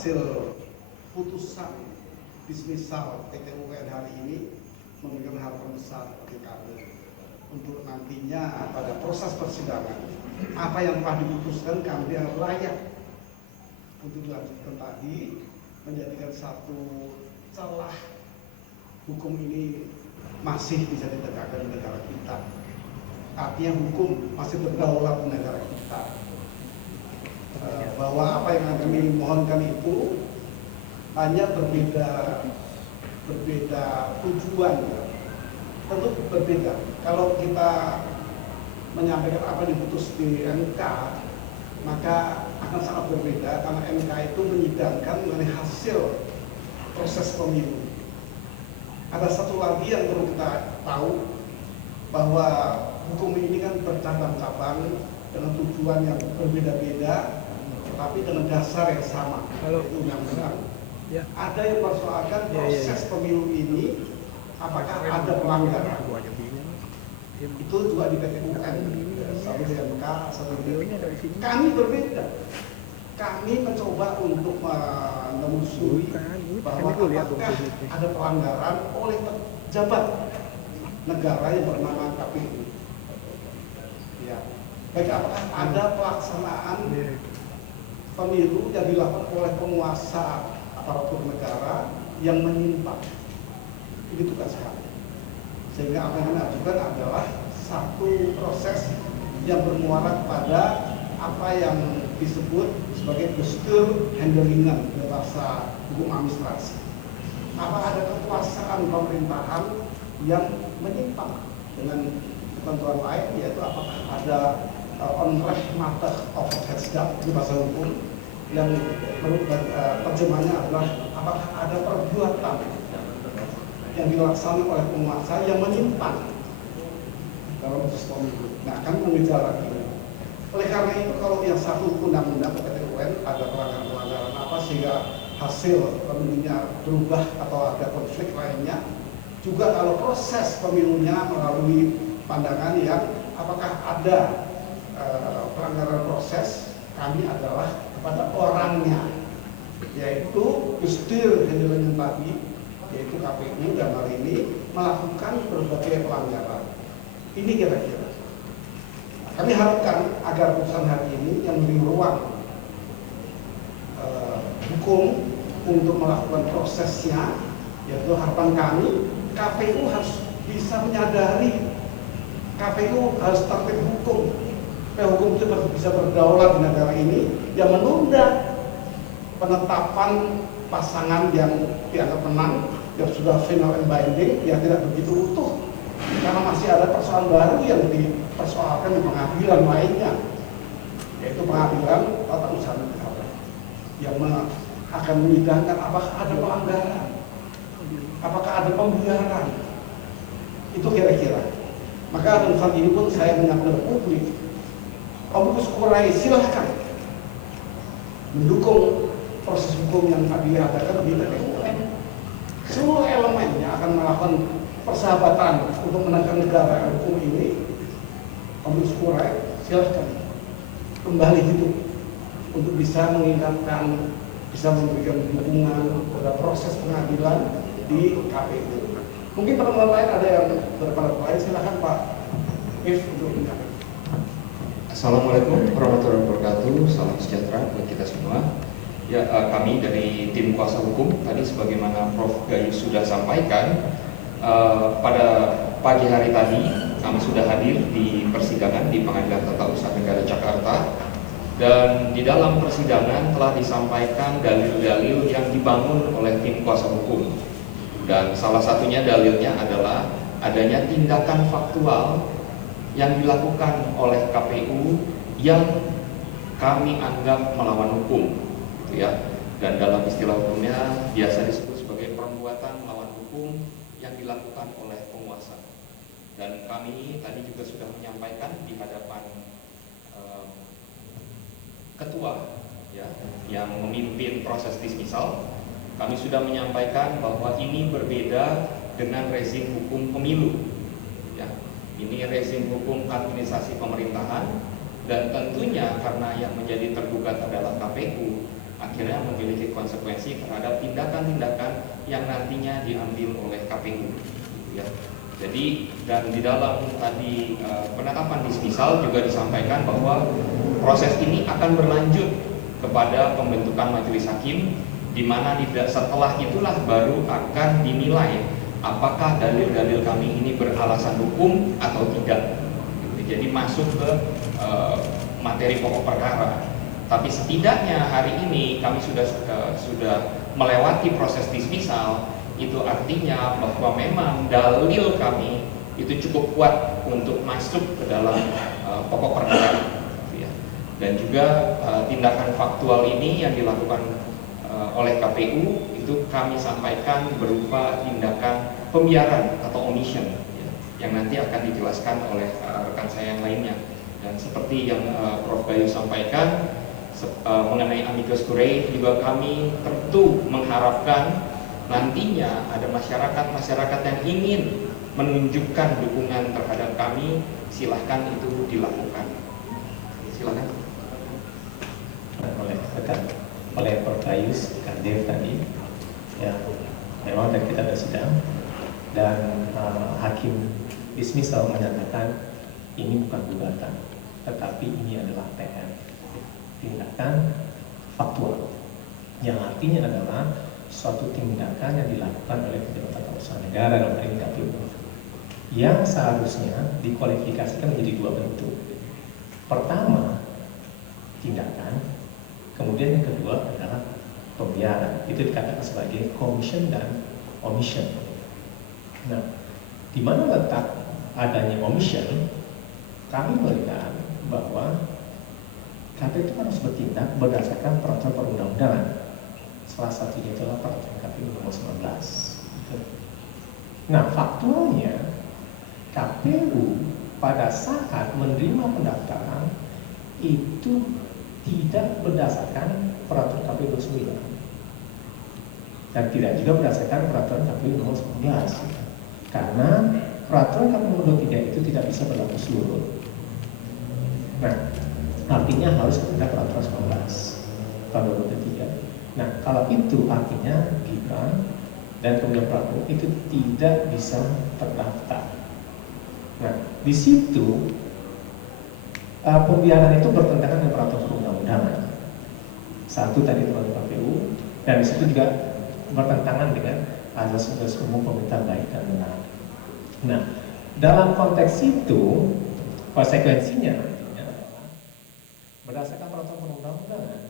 Hasil putusan dismisal PT UN hari ini memberikan harapan besar bagi kami untuk nantinya pada proses persidangan apa yang telah diputuskan kami layak untuk dilanjutkan tadi, menjadikan satu celah hukum ini masih bisa ditegakkan di negara kita. Artinya hukum masih berdaulat di negara kita. Bahwa apa yang kami mohonkan itu hanya berbeda tujuan, tentu berbeda. Kalau kita menyampaikan apa yang diputus di MK, maka akan sangat berbeda karena MK itu menyidangkan mengenai hasil proses pemilu. Ada satu lagi yang perlu kita tahu, bahwa hukum ini kan bercabang-cabang dengan tujuan yang berbeda-beda, tapi dengan dasar yang sama, yaitu undang-undang. Ya. Ada yang persoalkan proses pemilu ini, apakah ada pelanggaran? Itu juga di PT UN, satu di MK, satu di kami berbeda. Kami mencoba untuk menelusuri bahwa apakah ada pelanggaran oleh pejabat negara yang bernama KPU. Ya. Baik, apakah ada pelaksanaan pemilu yang dilakukan oleh penguasa aparatur negara yang menyimpang? Ini tugas kami. Sehingga apa yang kami ajukan adalah satu proses yang bermuara pada apa yang disebut sebagai gestur handlingan dalam bahasa hukum administrasi. Apa ada kekuasaan pemerintahan yang menyimpang dengan ketentuan lain, yaitu apakah ada onreh mateh overheadsdak di bahasa hukum, yang terjemahnya adalah apakah ada perbuatan yang dilaksanakan oleh penguasa yang menyimpang dalam proses pemilu. Nah, kami mengejar lagi. Oleh karena itu, kalau yang satu undang-undang PT UN ada pelanggaran apa sehingga hasil pemilunya berubah atau ada konflik lainnya, juga kalau proses pemilunya melalui pandangan yang apakah ada pelanggaran proses, kami adalah kepada orangnya, yaitu gestur handlingan tadi, yaitu KPU dan hal ini melakukan berbagai pelanggaran. Ini kira-kira. Kami harapkan agar putusan hari ini yang memberi ruang hukum untuk melakukan prosesnya, yaitu harapan kami KPU harus bisa menyadari, KPU harus tertib hukum. Hukum itu bisa berdaulat di negara ini, yang menunda penetapan pasangan yang dianggap menang, yang sudah final and binding, yang tidak begitu utuh, karena masih ada persoalan baru yang dipersoalkan di pengadilan lainnya, yaitu pengadilan tata usaha negara, yang akan menyidangkan apakah ada pelanggaran, apakah ada pembiaran. Itu kira-kira. Maka dalam hal ini pun saya menyampaikan publik, Omnibus Kurai silahkan mendukung proses hukum yang tadi diadakan di PT UN. Seluruh elemennya akan melakukan persahabatan untuk menegakkan negara hukum ini. Omnibus Kurai silahkan kembali hidup untuk bisa mengingatkan, bisa memberikan dukungan pada proses pengadilan di KPU. Mungkin teman-teman lain ada yang berpendapat lain, silahkan Pak If untuk menyampaikan. Assalamualaikum warahmatullahi wabarakatuh. Salam sejahtera buat kita semua. Ya, kami dari tim kuasa hukum tadi sebagaimana Prof. Gayus sudah sampaikan, pada pagi hari tadi kami sudah hadir di persidangan di Pengadilan Tata Usaha Negara Jakarta, dan di dalam persidangan telah disampaikan dalil-dalil yang dibangun oleh tim kuasa hukum, dan salah satunya dalilnya adalah adanya tindakan faktual yang dilakukan oleh KPU yang kami anggap melawan hukum, gitu ya. Dan dalam istilah hukumnya biasa disebut sebagai perbuatan melawan hukum yang dilakukan oleh penguasa. Dan kami tadi juga sudah menyampaikan di hadapan ketua, ya, yang memimpin proses dismisal, kami sudah menyampaikan bahwa ini berbeda dengan rezim hukum pemilu. Ini rezim hukum administrasi pemerintahan, dan tentunya karena yang menjadi tergugat adalah KPU, akhirnya memiliki konsekuensi terhadap tindakan-tindakan yang nantinya diambil oleh KPU. Ya. Jadi dan di dalam tadi penetapan dismisal juga disampaikan bahwa proses ini akan berlanjut kepada pembentukan majelis hakim, di mana setelah itulah baru akan dinilai apakah dalil-dalil kami ini beralasan hukum atau tidak. Jadi masuk ke materi pokok perkara. Tapi setidaknya hari ini kami sudah melewati proses dismisal. Itu artinya bahwa memang dalil kami itu cukup kuat untuk masuk ke dalam pokok perkara, ya. Dan juga tindakan faktual ini yang dilakukan oleh KPU itu kami sampaikan berupa tindakan pembiaran atau omission, ya, yang nanti akan dijelaskan oleh rekan saya yang lainnya. Dan seperti yang Prof. Bayu sampaikan mengenai amicus curiae, juga kami tentu mengharapkan nantinya ada masyarakat yang ingin menunjukkan dukungan terhadap kami, silahkan itu dilakukan. Silahkan. Oleh Prof. Gayus Kadir tadi, ya memang tadi kita sudah sidang dan hakim dismisal menyatakan ini bukan gugatan, tetapi ini adalah TF, tindakan faktual, yang artinya adalah suatu tindakan yang dilakukan oleh pejabat tata usaha negara dalam hal ini KPU, yang seharusnya dikualifikasikan menjadi dua bentuk. Pertama, tindakan, kemudian yang kedua adalah pembiaran. Itu dikatakan sebagai commission dan omission. Nah, di mana letak adanya omission? Kami melihat bahwa KPU itu harus bertindak berdasarkan peraturan perundang-undangan. Salah satunya adalah peraturan KPU nomor 19. Nah, faktualnya KPU pada saat menerima pendaftaran itu tidak berdasarkan peraturan KPU 29 dan tidak juga berdasarkan peraturan KPU nomor 19, karena peraturan KPU nomor 23 itu tidak bisa berlaku seluruh. Nah, artinya harus ada peraturan 19 tahun 2023. Nah, kalau itu artinya Gibran dan kemudian Prabowo itu tidak bisa terdaftar. Nah, di situ pembiaran itu bertentangan dengan peraturan perundang-undangan. Satu tadi peraturan KPU, dan di situ juga bertentangan dengan azas umum pemerintah baik dan benar. Nah, dalam konteks itu konsekuensinya adalah berdasarkan peraturan perundang-undangan,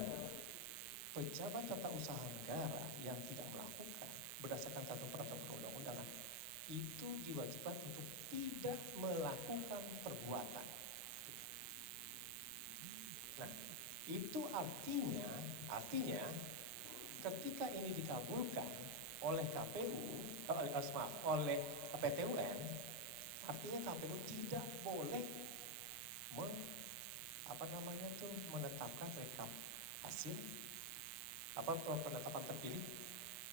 pejabat tata usaha negara yang tidak melakukan berdasarkan satu peraturan perundang-undangan itu diwajibkan untuk tidak melakukan perbuatan. Nah, itu artinya ketika ini dikabulkan oleh KPU, oleh PT UN, artinya KPU tidak boleh menetapkan rekap hasil penetapan terpilih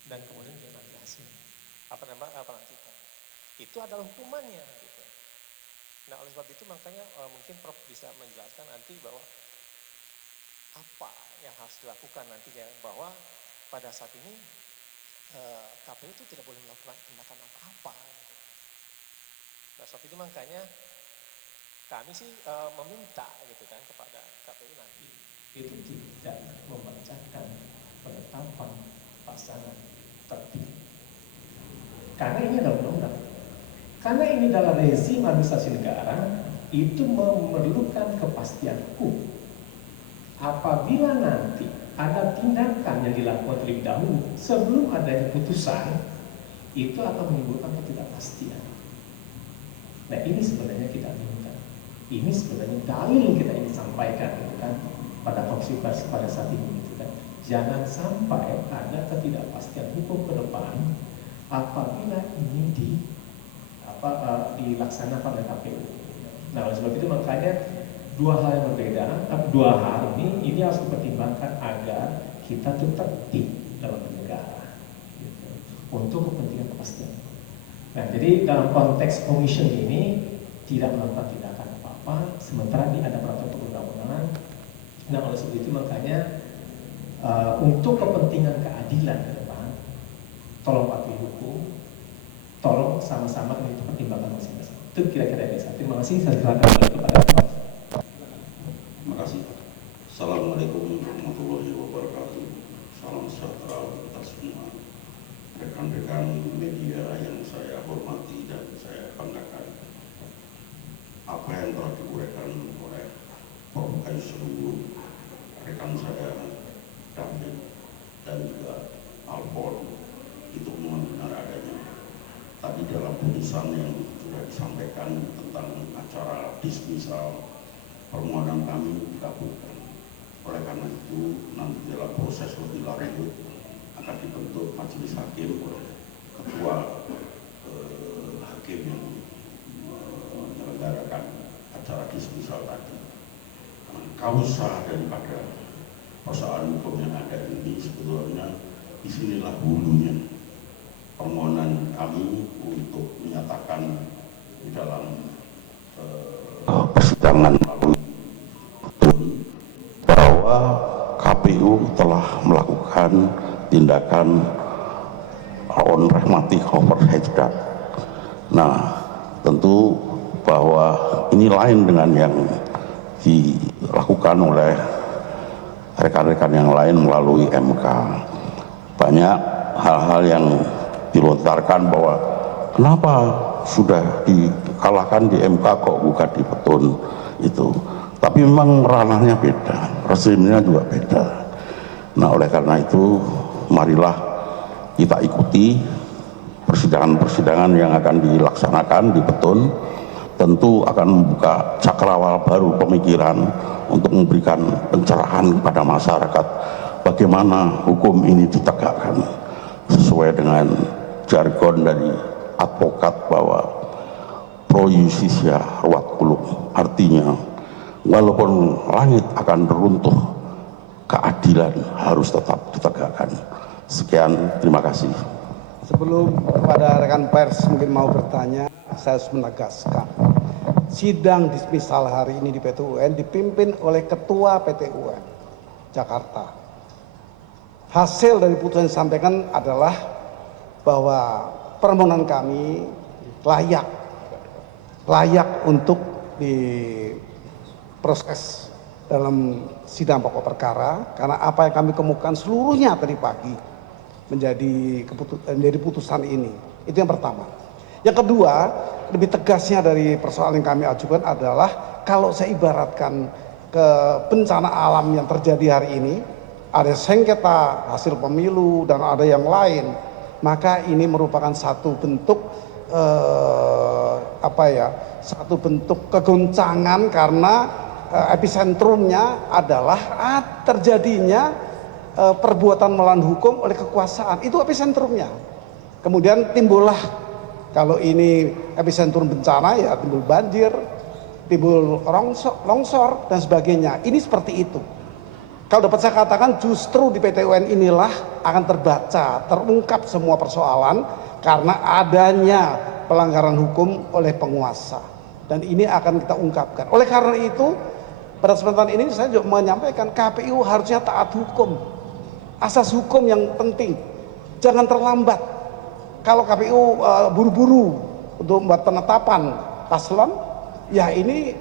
dan kemudian dia nanti hasil pelantikan. Itu adalah hukumannya gitu. Nah, oleh sebab itu makanya mungkin Prof bisa menjelaskan nanti bahwa apa yang harus dilakukan nantinya, bahwa pada saat ini KPU itu tidak boleh melakukan tindakan apa-apa. Nah, sebab itu makanya kami sih meminta gitu kan kepada KPU nanti itu tidak membacakan penetapan pasangan terpilih. Karena ini adalah undang-undang. Karena ini dalam rezim administrasi negara, itu memerlukan kepastian hukum. Apabila nanti ada tindakan yang dilakukan terlebih dahulu sebelum adanya putusan, itu akan menimbulkan ketidakpastian. Nah, ini sebenarnya kita minta. Ini sebenarnya dalil yang kita ingin sampaikan, gitu kan, pada konferensi pers pada saat ini, gitu kan. Jangan sampai ada ketidakpastian hukum ke depan apabila ini dilaksanakan oleh KPU. Nah, oleh sebab itu makanya dua hal yang berbeda, dua hal ini harus dipertimbangkan agar kita tetap tertib dalam bernegara, gitu, untuk kepentingan kepastian. Nah, jadi dalam konteks commission ini tidak melakukan tindakan apa-apa, sementara ini ada peraturan perundang-undangan. Nah, oleh sebab itu makanya untuk kepentingan keadilan ke depan, tolong patuhi hukum, tolong sama-sama itu pertimbangan masing-masing. Itu kira-kira dari saya. Terima kasih. Saya silakan kembali kepada Prof. Terima kasih. Assalamualaikum warahmatullahi wabarakatuh. Salam sejahtera untuk kita semua. Rekan-rekan media yang saya hormati dan saya banggakan. Apa yang telah diuraikan oleh Prof. Gayus, rekan saya David dan juga Alfon, itu memang benar adanya. Tadi dalam putusan yang sudah disampaikan tentang acara dismisal, permohonan kami dikabulkan. Oleh karena itu, nanti dalam proses lebih lanjut akan dibentuk majelis hakim oleh ketua hakim yang menyelenggarakan acara dismisal tadi. Kausa daripada persoalan hukum yang ada ini sebetulnya disinilah hulunya. Permohonan kami untuk menyatakan di dalam persidangan melalui bahwa KPU telah melakukan tindakan on rahmati overhead. Nah, tentu bahwa ini lain dengan yang dilakukan oleh rekan-rekan yang lain melalui MK. Banyak hal-hal yang dilontarkan bahwa kenapa sudah dikalahkan di MK kok bukan di Petun itu. Tapi memang ranahnya beda, resimnya juga beda. Nah, oleh karena itu marilah kita ikuti persidangan-persidangan yang akan dilaksanakan di Petun. Tentu akan membuka cakrawala baru pemikiran untuk memberikan pencerahan kepada masyarakat bagaimana hukum ini ditegakkan sesuai dengan jargon dari advokat bahwa pro justisia ruat kulub, artinya walaupun langit akan runtuh, keadilan harus tetap ditegakkan. Sekian, terima kasih. Sebelum kepada rekan pers mungkin mau bertanya, saya harus menegaskan sidang dismisal hari ini di PT UN dipimpin oleh Ketua PT UN Jakarta. Hasil dari putusan yang disampaikan adalah bahwa permohonan kami layak untuk diproses dalam sidang pokok perkara, karena apa yang kami kemukakan seluruhnya tadi pagi menjadi putusan ini. Itu yang pertama. Yang kedua, lebih tegasnya dari persoalan yang kami ajukan adalah kalau saya ibaratkan ke bencana alam yang terjadi hari ini, ada sengketa hasil pemilu dan ada yang lain, maka ini merupakan satu bentuk satu bentuk kegoncangan karena episentrumnya adalah terjadinya perbuatan melawan hukum oleh kekuasaan. Itu episentrumnya. Kemudian timbullah, kalau ini epicentrum bencana ya timbul banjir, timbul longsor dan sebagainya. Ini seperti itu. Kalau dapat saya katakan justru di PT UN inilah akan terungkap semua persoalan karena adanya pelanggaran hukum oleh penguasa. Dan ini akan kita ungkapkan. Oleh karena itu, pada kesempatan ini saya juga menyampaikan KPU harusnya taat hukum. Asas hukum yang penting. Jangan terlambat. Kalau KPU buru-buru untuk membuat penetapan paslon, ya ini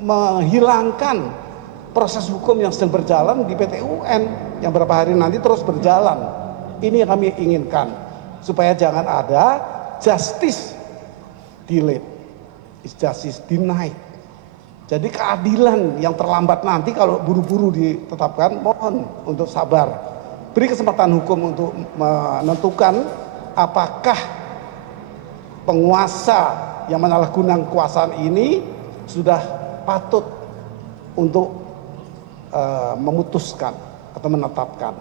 menghilangkan proses hukum yang sedang berjalan di PT UN yang beberapa hari nanti terus berjalan. Ini yang kami inginkan, supaya jangan ada justice delayed, is justice denied. Jadi keadilan yang terlambat nanti kalau buru-buru ditetapkan, mohon untuk sabar. Beri kesempatan hukum untuk menentukan apakah penguasa yang menyalahgunakan kekuasaan ini sudah patut untuk memutuskan atau menetapkan.